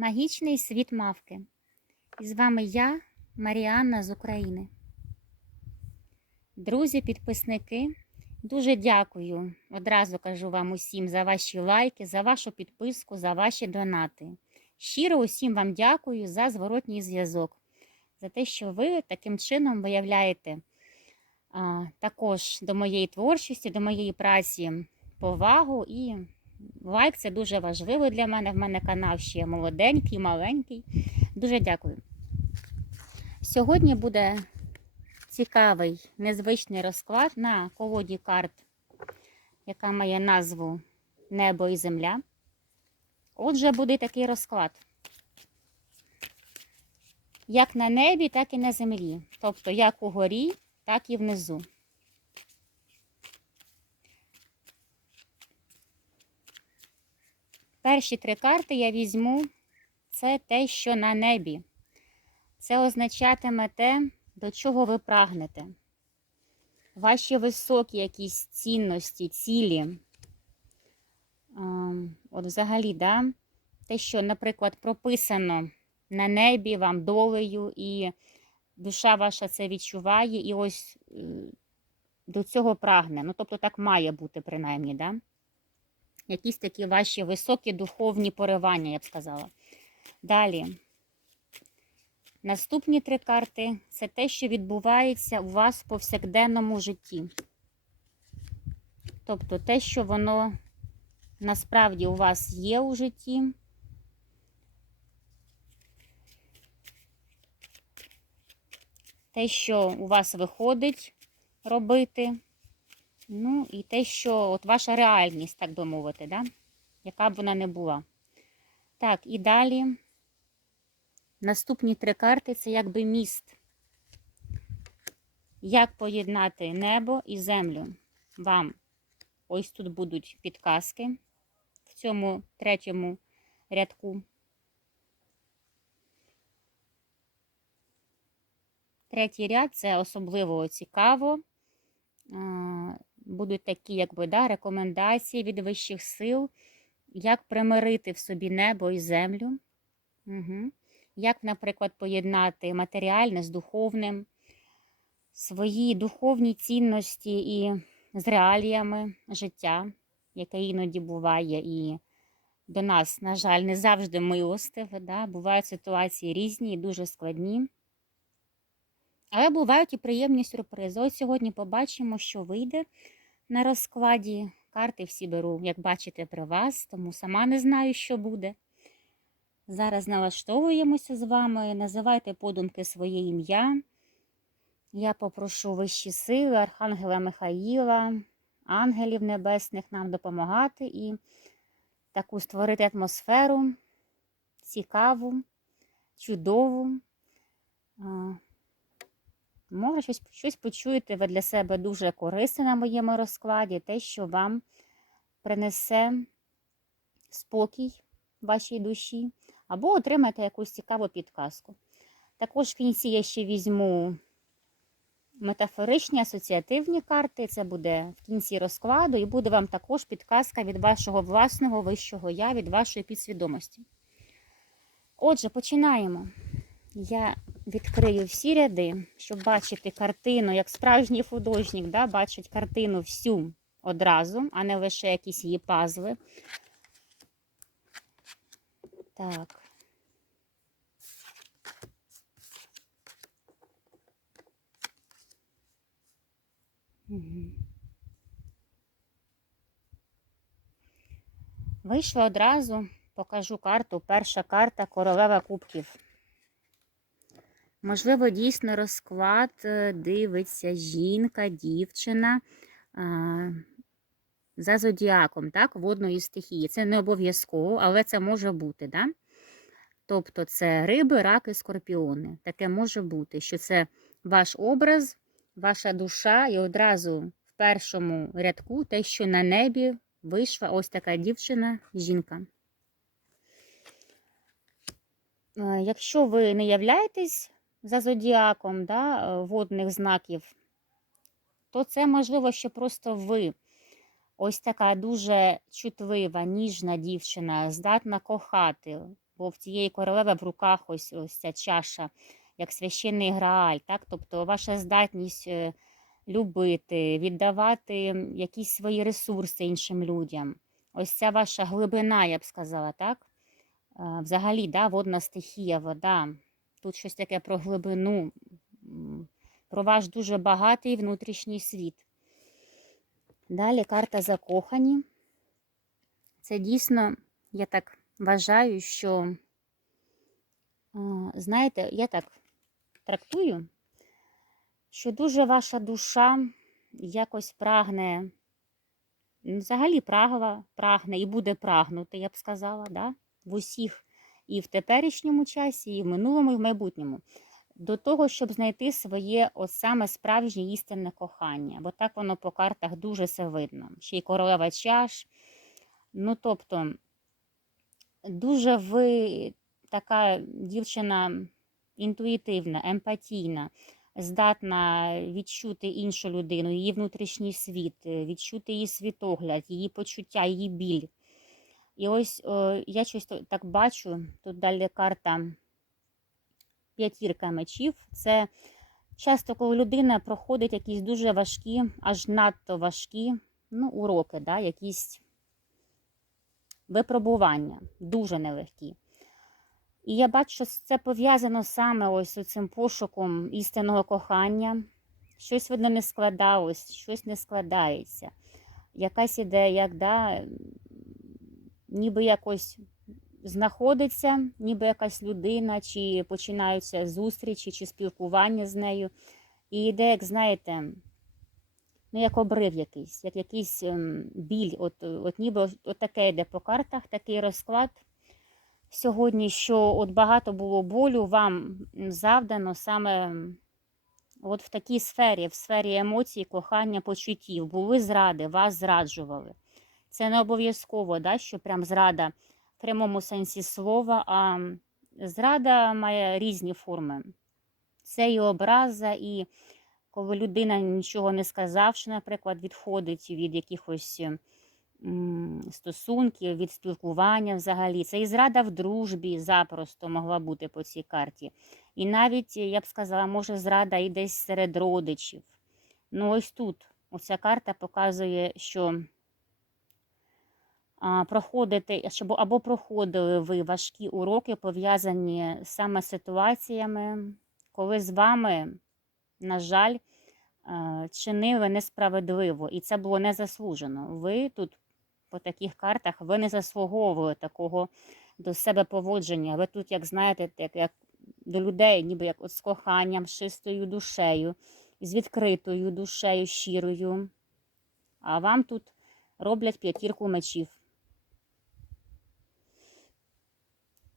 Магічний світ мавки. І з вами я, Маріанна з України. Друзі, підписники, дуже дякую. Одразу кажу вам усім за ваші лайки, за вашу підписку, за ваші донати. Щиро усім вам дякую за зворотній зв'язок, за те, що ви таким чином виявляєте а, також до моєї творчості, до моєї праці повагу і лайк це дуже важливо для мене. В мене канал ще молоденький, маленький. Дуже дякую. Сьогодні буде цікавий, незвичний розклад на колоді карт, яка має назву Небо і Земля. Отже, буде такий розклад. Як на небі, так і на землі. Тобто як угорі, так і внизу. Перші три карти я візьму це те, що на небі. Це означатиме те, до чого ви прагнете. Ваші високі якісь цінності, цілі. От взагалі, да? те, що, наприклад, прописано на небі вам долею, і душа ваша це відчуває, і ось е, до цього прагне. Ну, тобто, так має бути, принаймні, да? Якісь такі ваші високі духовні поривання, я б сказала. Далі. Наступні три карти це те, що відбувається у вас в повсякденному житті. Тобто те, що воно насправді у вас є у житті. Те, що у вас виходить робити. Ну, і те, що от ваша реальність, так би мовити, да? яка б вона не була. Так, і далі. Наступні три карти це якби міст. Як поєднати небо і землю? Вам ось тут будуть підказки в цьому третьому рядку. Третій ряд це особливо цікаво. Будуть такі, якби, да, рекомендації від вищих сил, як примирити в собі небо і землю. Угу як, наприклад, поєднати матеріальне з духовним, свої духовні цінності і з реаліями життя, яке іноді буває, і до нас, на жаль, не завжди милостиве. Да? Бувають ситуації різні і дуже складні. Але бувають і приємні сюрпризи. Ось сьогодні побачимо, що вийде на розкладі. Карти всі беру, як бачите, при вас, тому сама не знаю, що буде. Зараз налаштовуємося з вами, називайте подумки своє ім'я. Я попрошу вищі сили, Архангела Михаїла, ангелів небесних нам допомагати і таку створити атмосферу цікаву, чудову. Може, щось щось почуєте ви для себе дуже корисне на моєму розкладі, те, що вам принесе спокій вашій душі або отримаєте якусь цікаву підказку. Також в кінці я ще візьму метафоричні асоціативні карти. Це буде в кінці розкладу, і буде вам також підказка від вашого власного вищого я, від вашої підсвідомості. Отже, починаємо. Я відкрию всі ряди, щоб бачити картину, як справжній художник да, бачить картину всю одразу, а не лише якісь її пазли. Так. Угу. Вийшла одразу, покажу карту. Перша карта королева кубків. Можливо, дійсно розклад е, дивиться жінка, дівчина за зодіаком, так, водної стихії. Це не обов'язково, але це може бути. Да? Тобто це риби, раки, скорпіони. Таке може бути, що це ваш образ, ваша душа, і одразу в першому рядку те, що на небі вийшла ось така дівчина, жінка. Е, якщо ви не являєтесь за зодіаком да, водних знаків, то це можливо, що просто ви Ось така дуже чутлива, ніжна дівчина, здатна кохати, бо в цієї королеви в руках ось ось ця чаша, як священний грааль. Так? Тобто ваша здатність е, любити, віддавати якісь свої ресурси іншим людям. Ось ця ваша глибина, я б сказала, так? Е, Взагалі, да, водна стихія, вода. Тут щось таке про глибину, про ваш дуже багатий внутрішній світ. Далі карта закохані. Це дійсно, я так вважаю, що, знаєте, я так трактую, що дуже ваша душа якось прагне, взагалі прагла, прагне і буде прагнути, я б сказала, да? в усіх і в теперішньому часі, і в минулому, і в майбутньому. До того, щоб знайти своє от саме справжнє істинне кохання. Бо так воно по картах дуже все видно. Ще й королева чаш. Ну, тобто, дуже ви така дівчина інтуїтивна, емпатійна, здатна відчути іншу людину, її внутрішній світ, відчути її світогляд, її почуття, її біль. І ось о, я щось так бачу, тут далі карта п'ятірка мечів. Це часто, коли людина проходить якісь дуже важкі, аж надто важкі ну, уроки, да, якісь випробування, дуже нелегкі. І я бачу, що це пов'язано саме ось цим пошуком істинного кохання. Щось видно не складалось, щось не складається. Якась ідея, як да, ніби якось знаходиться, ніби якась людина, чи починаються зустрічі, чи спілкування з нею. І йде, як знаєте, ну, як обрив якийсь, як якийсь ем, біль. От, от ніби от, таке йде по картах, такий розклад сьогодні, що от багато було болю вам завдано саме от в такій сфері, в сфері емоцій, кохання, почуттів. Були зради, вас зраджували. Це не обов'язково, да, що прям зрада в прямому сенсі слова, а зрада має різні форми. Це і образа, і коли людина, нічого не сказавши, наприклад, відходить від якихось стосунків, від спілкування взагалі. Це і зрада в дружбі запросто могла бути по цій карті. І навіть, я б сказала, може, зрада і десь серед родичів. Ну, ось тут оця карта показує, що а, проходите, щоб або проходили ви важкі уроки, пов'язані саме з ситуаціями, коли з вами, на жаль, чинили несправедливо, і це було незаслужено. Ви тут, по таких картах, ви не заслуговували такого до себе поводження. Ви тут, як знаєте, як, як до людей, ніби як от з коханням, з чистою душею, з відкритою душею, щирою. А вам тут роблять п'ятірку мечів.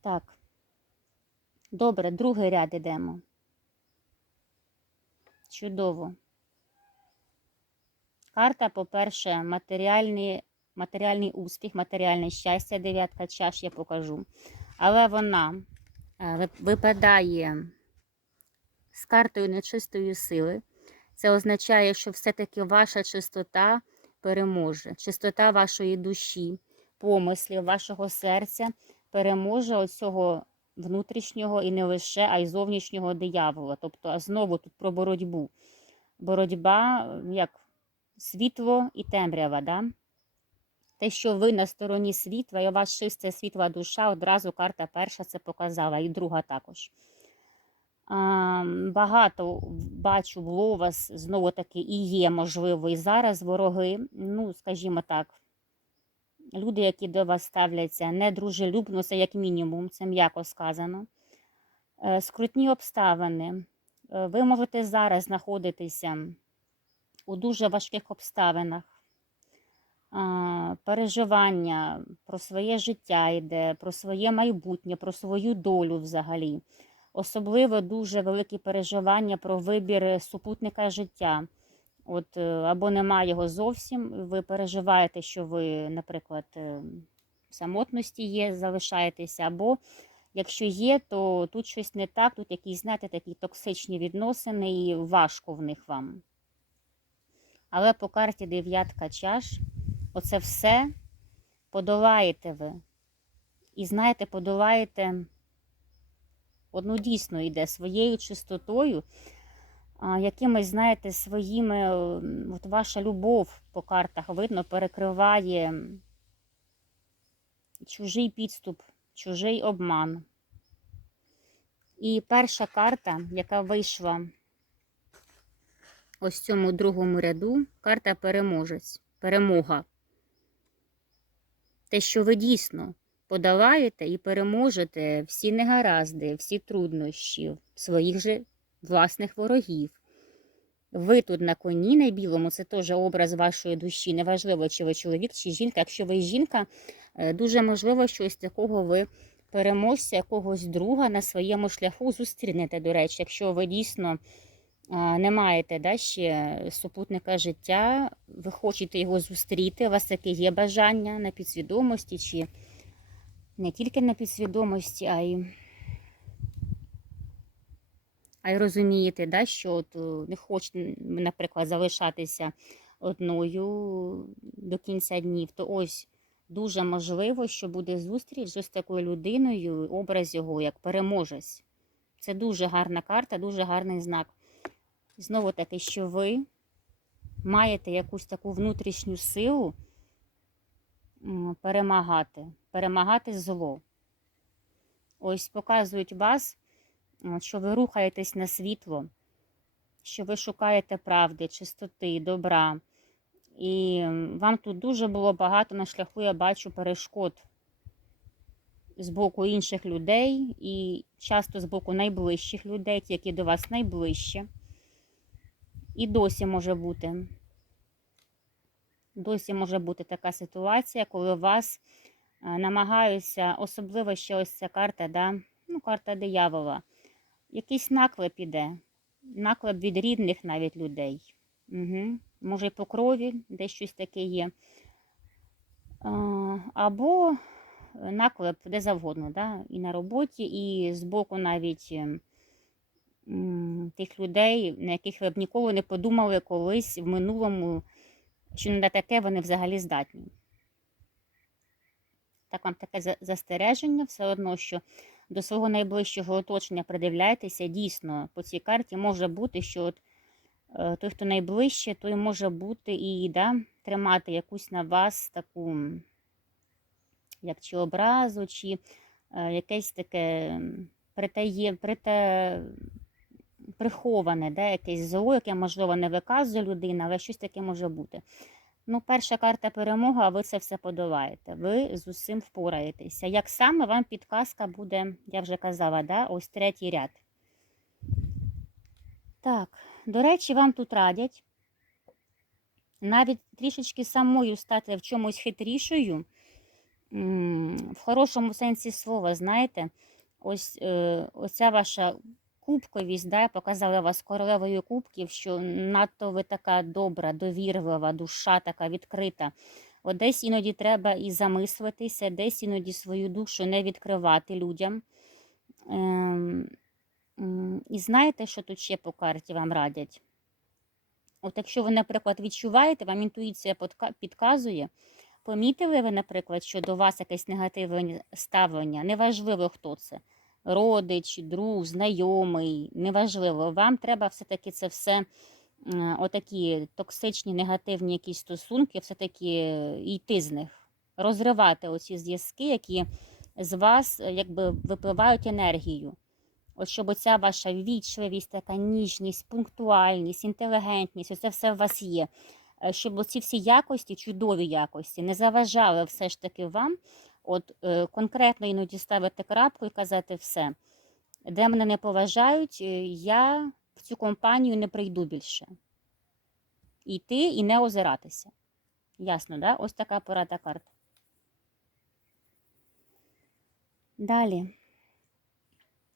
Так. Добре, другий ряд ідемо. Чудово. Карта, по-перше, матеріальний, матеріальний успіх, матеріальне щастя, дев'ятка чаш я покажу. Але вона е, випадає з картою нечистої сили. Це означає, що все-таки ваша чистота переможе. Чистота вашої душі, помислів, вашого серця переможе оцього внутрішнього і не лише, а й зовнішнього диявола. Тобто, знову тут про боротьбу. Боротьба як світло і темрява. Да? Те, що ви на стороні світла, і у вас чиста світла душа, одразу карта перша це показала, і друга також. А, багато бачу, було у вас знову таки і є, можливо, і зараз вороги, ну, скажімо так, люди, які до вас ставляться недружелюбно, це як мінімум, це м'яко сказано. Е, Скрутні обставини. Е, Ви можете зараз знаходитися у дуже важких обставинах. Переживання про своє життя йде, про своє майбутнє, про свою долю взагалі. Особливо дуже великі переживання про вибір супутника життя. От, е, або немає його зовсім, ви переживаєте, що ви, наприклад, е, в самотності є, залишаєтеся, або якщо є, то тут щось не так, тут якісь, знаєте, такі токсичні відносини, і важко в них вам. Але по карті дев'ятка чаш оце все подолаєте ви. І знаєте, подолаєте одну дійсно йде своєю чистотою, якимось, знаєте, своїми, е, от ваша любов по картах видно, перекриває чужий підступ, чужий обман. І перша карта, яка вийшла ось в цьому другому ряду, карта переможець, перемога. Те, що ви дійсно подолаєте і переможете всі негаразди, всі труднощі своїх же власних ворогів. Ви тут на коні на білому, це теж образ вашої душі. Неважливо, чи ви чоловік, чи жінка. Якщо ви жінка, е, дуже можливо, що ось такого ви переможця, якогось друга на своєму шляху зустрінете. До речі, якщо ви дійсно не маєте да, ще супутника життя, ви хочете його зустріти, у вас таке є бажання на підсвідомості, чи не тільки на підсвідомості, а й а й розумієте, да, що от, е, не хочете, наприклад, залишатися одною до кінця днів, то ось дуже можливо, що буде зустріч з такою людиною, образ його як переможець. Це дуже гарна карта, дуже гарний знак. Знову таки, що ви маєте якусь таку внутрішню силу перемагати, перемагати зло. Ось показують вас, що ви рухаєтесь на світло, що ви шукаєте правди, чистоти, добра. І вам тут дуже було багато на шляху, я бачу, перешкод з боку інших людей і часто з боку найближчих людей, ті, які до вас найближче. І досі може бути. Досі може бути така ситуація, коли вас е, намагаються, особливо ще ось ця карта, да? ну, карта диявола. Якийсь наклеп іде, наклеп від рідних навіть людей. Угу. Може, по крові десь щось таке є. Або наклеп де завгодно, да? і на роботі, і з боку навіть ем, тих людей, на яких ви б ніколи не подумали колись в минулому, що на таке вони взагалі здатні. Так вам таке застереження, все одно, що до свого найближчого оточення придивляйтеся. Дійсно, по цій карті може бути, що от, е, той, хто найближче, той може бути і да, тримати якусь на вас таку, як чи образу, чи е, якесь таке притає, прите, приховане, да, якесь зло, яке, можливо, не виказує людина, але щось таке може бути. Ну, перша карта перемога, а ви це все подолаєте. Ви з усім впораєтеся. Як саме вам підказка буде, я вже казала, да? ось третій ряд. Так, до речі, вам тут радять навіть трішечки самою стати в чомусь хитрішою, в хорошому сенсі слова, знаєте, ось е, оця ваша кубковість, да, показала вас королевою кубків, що надто ви така добра, довірлива, душа така відкрита. От десь іноді треба і замислитися, десь іноді свою душу не відкривати людям. Ем, і знаєте, що тут ще по карті вам радять? От якщо ви, наприклад, відчуваєте, вам інтуїція підказує, помітили ви, наприклад, що до вас якесь негативне ставлення, неважливо, хто це, родич, друг, знайомий, неважливо, вам треба все-таки це все, м, отакі токсичні, негативні якісь стосунки, все-таки йти з них, розривати оці зв'язки, які з вас е, якби випливають енергію. От щоб оця ваша вічливість, така ніжність, пунктуальність, інтелігентність, оце все у вас є. Е, Щоб оці всі якості, чудові якості, не заважали все ж таки вам, от е, конкретно іноді ставити крапку і казати все, де мене не поважають, е, я в цю компанію не прийду більше. Йти і не озиратися. Ясно, да? Ось така порада карт. Далі.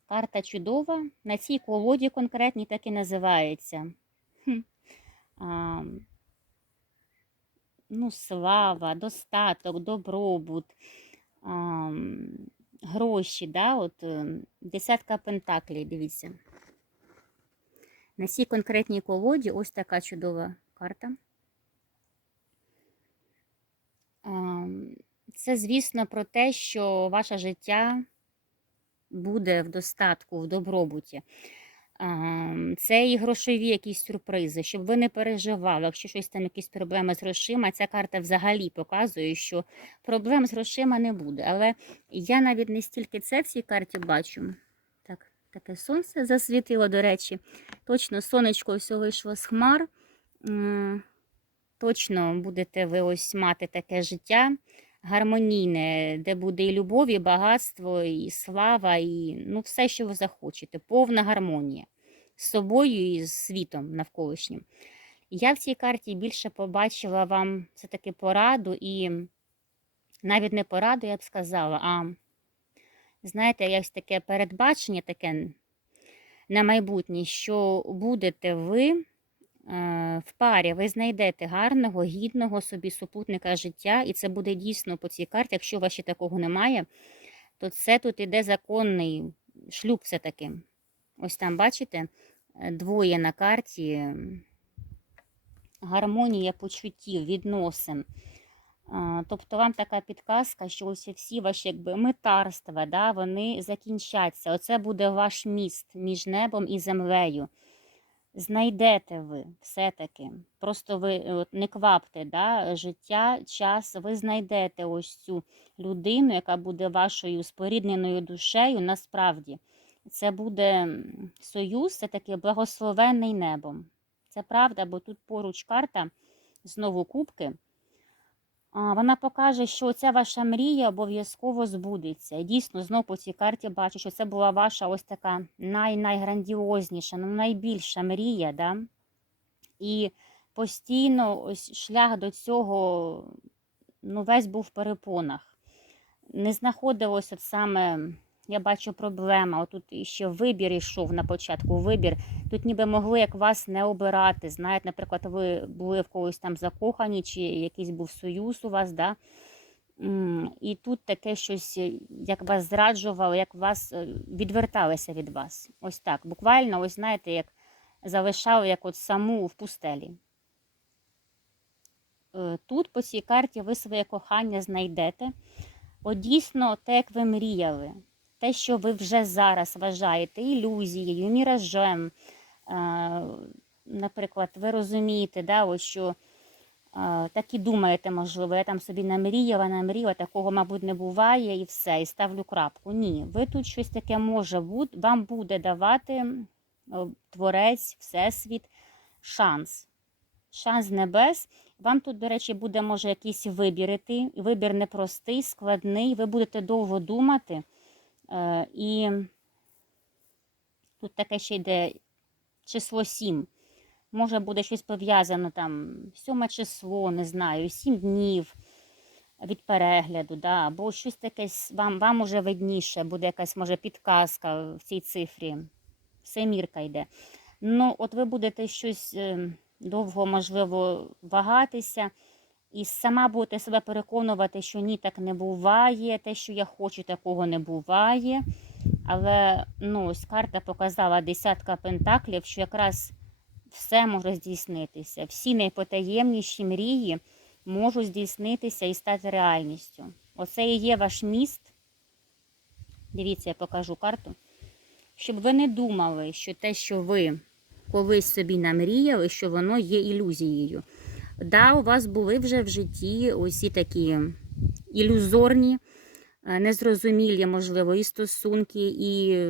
Карта чудова. На цій колоді конкретній так і називається. А, ну, слава, достаток, добробут, гроші. Да? От, е, десятка пентаклей, дивіться. На цій конкретній колоді ось така чудова карта. Це, звісно, про те, що ваше життя буде в достатку, в добробуті. Це і грошові якісь сюрпризи, щоб ви не переживали, якщо щось там, якісь проблеми з грошима, ця карта взагалі показує, що проблем з грошима не буде. Але я навіть не стільки це в цій карті бачу. Так, таке сонце засвітило, до речі. Точно сонечко всього вийшло з хмар. Точно будете ви ось мати таке життя гармонійне, де буде і любов, і багатство, і слава, і ну, все, що ви захочете. Повна гармонія з собою і з світом навколишнім. Я в цій карті більше побачила вам все-таки пораду, і навіть не пораду, я б сказала, а знаєте, якесь таке передбачення таке на майбутнє, що будете ви в парі, ви знайдете гарного, гідного собі супутника життя, і це буде дійсно по цій карті. Якщо у вас ще такого немає, то це тут іде законний шлюб все-таки. Ось там, бачите, е, двоє на карті. Гармонія почуттів, відносин. Тобто вам така підказка, що ось всі ваші якби, митарства, да, вони закінчаться. Оце буде ваш міст між небом і землею. Знайдете ви все-таки. Просто ви е, от, не квапте да, життя, час, ви знайдете ось цю людину, яка буде вашою спорідненою душею. Насправді, це буде союз, це таки благословений небом. Це правда, бо тут поруч карта знову кубки. Вона покаже, що ця ваша мрія обов'язково збудеться. Дійсно, знову по цій карті бачу, що це була ваша ось така най-найграндіозніша, ну, найбільша мрія. Да? І постійно ось шлях до цього ну, весь був в перепонах. Не знаходилось от саме, я бачу, проблема. Отут ще вибір йшов на початку. Вибір. Тут ніби могли як вас не обирати. Знаєте, наприклад, ви були в когось там закохані, чи якийсь був союз у вас, да? І тут таке щось, е, як вас зраджували, як вас е, відверталися від вас. Ось так. Буквально, ось знаєте, як залишали як от саму в пустелі. Е, Тут по цій карті ви своє кохання знайдете. От дійсно, те, як ви мріяли, те, що ви вже зараз вважаєте ілюзією, міражем. Наприклад, ви розумієте, да, ось що так і думаєте, можливо, я там собі намріяла, намріяла, такого, мабуть, не буває, і все, і ставлю крапку. Ні, ви тут щось таке може бути, вам буде давати Творець, Всесвіт, шанс. Шанс небес. Вам тут, до речі, буде, може, якийсь вибір іти. Вибір непростий, складний. Ви будете довго думати. Е, і тут таке ще йде число 7. Може, буде щось пов'язано там, сьоме число, не знаю, 7 днів від перегляду, да, або щось таке вам, вам уже видніше, буде якась, може, підказка в цій цифрі. Семірка йде. Ну, от ви будете щось е, довго, можливо, вагатися, і сама будете себе переконувати, що ні, так не буває, те, що я хочу, такого не буває. Але ну, ось карта показала десятка пентаклів, що якраз все може здійснитися. Всі найпотаємніші мрії можуть здійснитися і стати реальністю. Оце і є ваш міст. Дивіться, я покажу карту. Щоб ви не думали, що те, що ви колись собі намріяли, що воно є ілюзією. Да, у вас були вже в житті усі такі ілюзорні, е, незрозумілі, можливо, і стосунки, і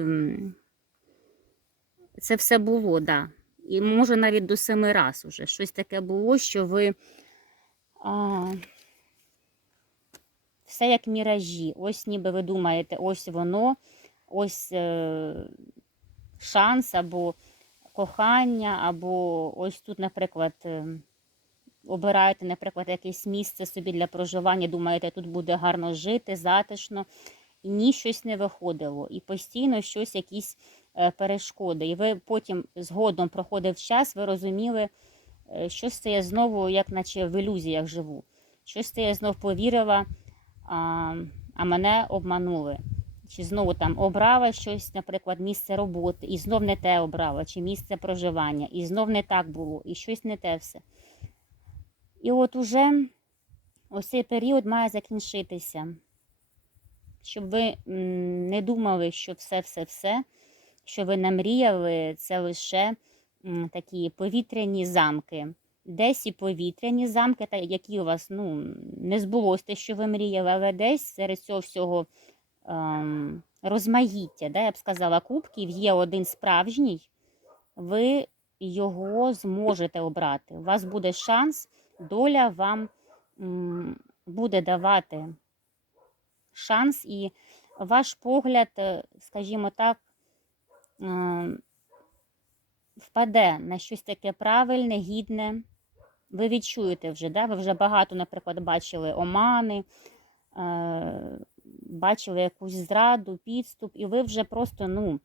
це все було, да. І може навіть до семи раз уже щось таке було, що ви а, все як міражі. Ось ніби ви думаєте, ось воно, ось е, шанс або кохання, або ось тут, наприклад, е, обираєте, наприклад, якесь місце собі для проживання, думаєте, тут буде гарно жити, затишно. І ні, щось не виходило. І постійно щось, якісь е, перешкоди. І ви потім згодом проходив час, ви розуміли, е, що це я знову, як наче в ілюзіях живу. Щось це я знов повірила, а, а мене обманули. Чи знову там обрала щось, наприклад, місце роботи, і знов не те обрала, чи місце проживання, і знов не так було, і щось не те все. І от уже ось цей період має закінчитися. Щоб ви не думали, що все-все-все, що ви намріяли, це лише такі повітряні замки. Десь і повітряні замки, які у вас ну, не збулося те, що ви мріяли, але десь серед цього всього ем, розмаїття, да, я б сказала, кубків є один справжній, ви його зможете обрати. У вас буде шанс, доля вам буде давати шанс, і ваш погляд, е, скажімо так, ем, впаде на щось таке правильне, гідне. Ви відчуєте вже, да? ви вже багато, наприклад, бачили омани, е, бачили якусь зраду, підступ, і ви вже просто ну,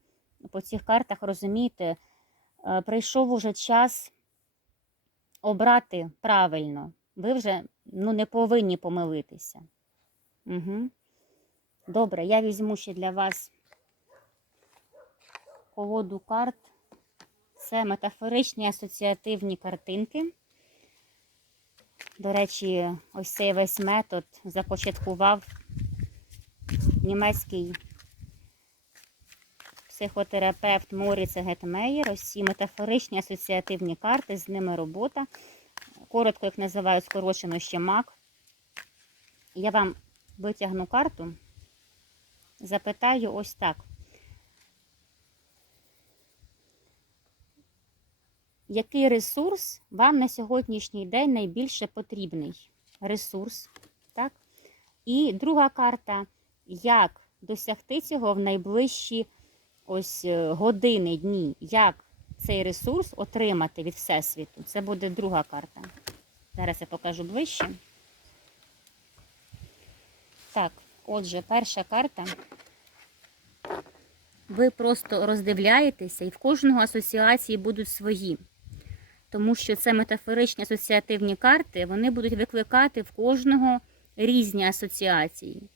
по цих картах розумієте, е, прийшов уже час обрати правильно. Ви вже ну, не повинні помилитися. Угу. Добре, я візьму ще для вас колоду карт. Це метафоричні асоціативні картинки. До речі, ось цей весь метод започаткував німецький психотерапевт Моріце Гетмеєр. Ці метафоричні асоціативні карти, з ними робота. Коротко їх називають скорочено ще МАК. Я вам витягну карту, запитаю ось так. Який ресурс вам на сьогоднішній день найбільше потрібний? Ресурс, так? І друга карта, як досягти цього в найближчі ось е, години, дні, як цей ресурс отримати від Всесвіту. Це буде друга карта. Зараз я покажу ближче. Так, отже, перша карта. Ви просто роздивляєтеся, і в кожного асоціації будуть свої. Тому що це метафоричні асоціативні карти, вони будуть викликати в кожного різні асоціації.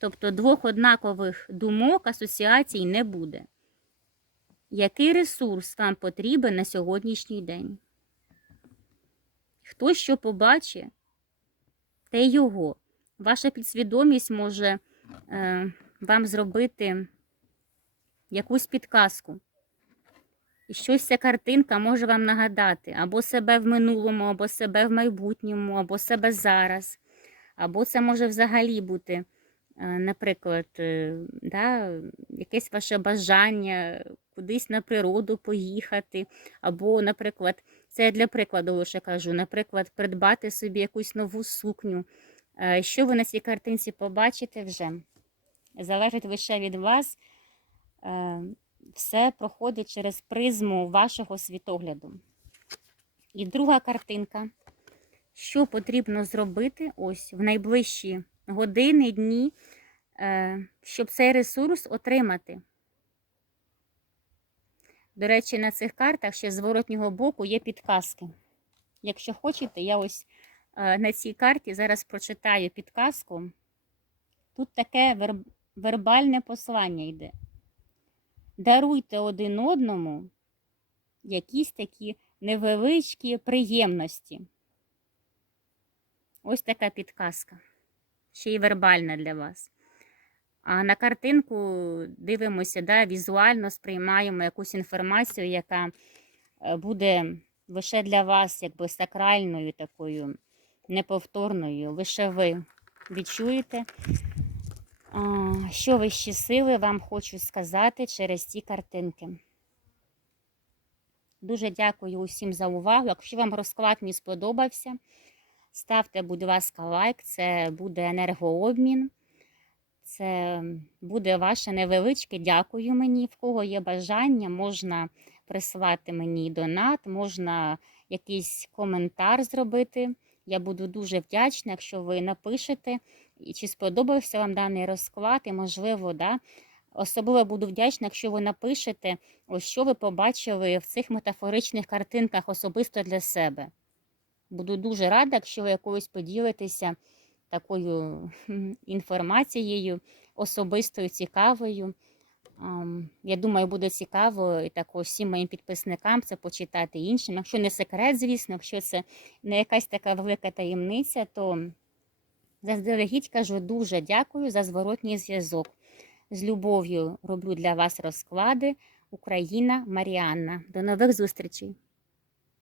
Тобто двох однакових думок асоціацій не буде. Який ресурс вам потрібен на сьогоднішній день? Хто що побачить, те його. Ваша підсвідомість може е, вам зробити якусь підказку. І щось ця картинка може вам нагадати або себе в минулому, або себе в майбутньому, або себе зараз. Або це може взагалі бути, наприклад, е, да, якесь ваше бажання кудись на природу поїхати. Або, наприклад, це я для прикладу лише кажу, наприклад, придбати собі якусь нову сукню. Е, Що ви на цій картинці побачите вже? Залежить лише від вас. Е, Все проходить через призму вашого світогляду. І друга картинка. Що потрібно зробити ось в найближчі години, дні, е, щоб цей ресурс отримати? До речі, на цих картах ще з зворотнього боку є підказки. Якщо хочете, я ось е, на цій карті зараз прочитаю підказку. Тут таке вербальне послання йде. Даруйте один одному якісь такі невеличкі приємності. Ось така підказка. Ще й вербальна для вас. А на картинку дивимося, да, візуально сприймаємо якусь інформацію, яка е, буде лише для вас якби сакральною, такою неповторною. Лише ви відчуєте, що вищі сили вам хочуть сказати через ці картинки. Дуже дякую усім за увагу. Якщо вам розклад мій сподобався, ставте, будь ласка, лайк. Це буде енергообмін. Це буде ваше невеличке дякую мені. В кого є бажання, можна прислати мені донат, можна якийсь коментар зробити. Я буду дуже вдячна, якщо ви напишете, чи сподобався вам даний розклад, і можливо, да, особливо буду вдячна, якщо ви напишете, ось що ви побачили в цих метафоричних картинках особисто для себе. Буду дуже рада, якщо ви якоюсь поділитеся такою інформацією, особистою, цікавою. Я думаю, буде цікаво і також всім моїм підписникам це почитати іншим. Якщо не секрет, звісно, якщо це не якась така велика таємниця, то Заздалегідь кажу дуже дякую за зворотній зв'язок. З любов'ю роблю для вас розклади. Україна Маріанна. До нових зустрічей!